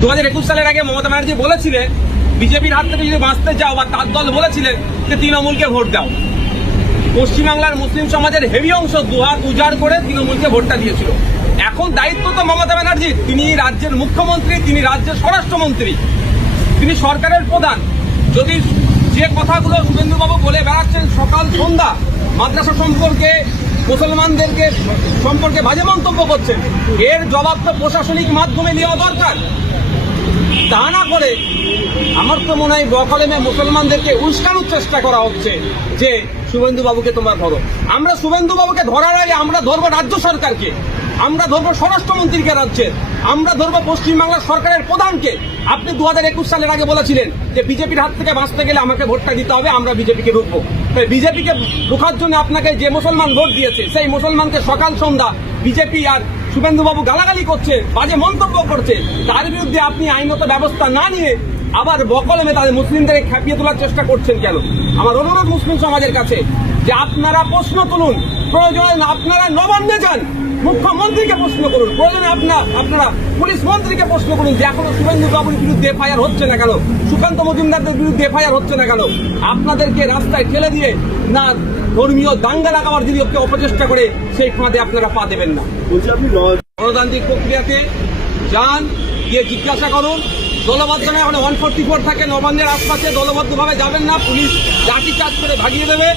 2021 সালের আগে মমতা ব্যানার্জি বলেছিলেন বিজেপির হাত থেকে যদি বাঁচতে চাও বা তার দল বলেছিলেন যে তৃণমূলকে ভোট দাও। পশ্চিমবাংলার মুসলিম সমাজের হেভি অংশ দুহাত উজাড় করে তৃণমূলকে ভোটটা দিয়েছিল। এখন দায়িত্ব তো মমতা ব্যানার্জির, তিনি রাজ্যের মুখ্যমন্ত্রী, তিনি রাজ্যের স্বরাষ্ট্রমন্ত্রী, তিনি সরকারের প্রধান। যদি যে কথাগুলো শুভেন্দুবাবু বলে বেড়াচ্ছেন সকাল সন্ধ্যা মাদ্রাসা সম্পর্কে, মুসলমানদেরকে সম্পর্কে বাজে মন্তব্য করছেন, এর জবাব তো প্রশাসনিক মাধ্যমে নেওয়া দরকার। তা না করে আমার তো মনে হয় বকলমে মুসলমানদেরকে উস্কানোর চেষ্টা করা হচ্ছে যে শুভেন্দুবাবুকে তোমরা ধরো। আমরা শুভেন্দুবাবুকে ধরার আগে আমরা ধরবো রাজ্য সরকারকে, আমরা ধরবো স্বরাষ্ট্রমন্ত্রীকে রাজ্যের, আমরা ধরবো পশ্চিমবাংলার সরকারের প্রধানকে। আপনি 2021 সালের আগে বলেছিলেন যে বিজেপির হাত থেকে বাঁচতে গেলে আমাকে ভোটটা দিতে হবে, আমরা বিজেপিকে রুখবো। তাই বিজেপিকে রুখার জন্য আপনাকে যে মুসলমান ভোট দিয়েছে সেই মুসলমানকে সকাল সন্ধ্যা বিজেপি আর শুভেন্দুবাবু গালাগালি করছে, বাজে মন্তব্য করছে, তার বিরুদ্ধে আপনি আইনত ব্যবস্থা না নিয়ে আবার বকলমে তাদের মুসলিমদেরকে খেপিয়ে তোলার চেষ্টা করছেন কেন? আমার অনুরোধ মুসলিম সমাজের কাছে যে আপনারা প্রশ্ন তুলুন, প্রয়োজনে আপনারা নবান্নে যান, মুখ্যমন্ত্রীকে প্রশ্ন করুন, প্রয়োজনে আপনারা পুলিশ মন্ত্রীকে প্রশ্ন করুন যে এখনো শুভেন্দুবাবুর বিরুদ্ধে এফআইআর হচ্ছে না কেন, সুকান্ত মজুমদারদের বিরুদ্ধে এফআইআর হচ্ছে না কেন? আপনাদেরকে রাস্তায় ঠেলে দিয়ে না ধর্মীয় দাঙ্গা লাগাবার যদি অপচেষ্টা করে সেই ফাঁদে আপনারা পা দেবেন না। গণতান্ত্রিক প্রক্রিয়াতে যান, গিয়ে জিজ্ঞাসা করুন। দলবদ্ধভাবে এখন 144 থাকে নবান্নের আশপাশে, দলবদ্ধভাবে যাবেন না, পুলিশ লাঠি চার্জ করে ভাগিয়ে দেবে।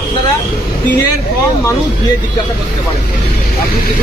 আপনারা 3 এর কম মানুষ গিয়ে জিজ্ঞাসা করতে পারেন। আপনি কিছু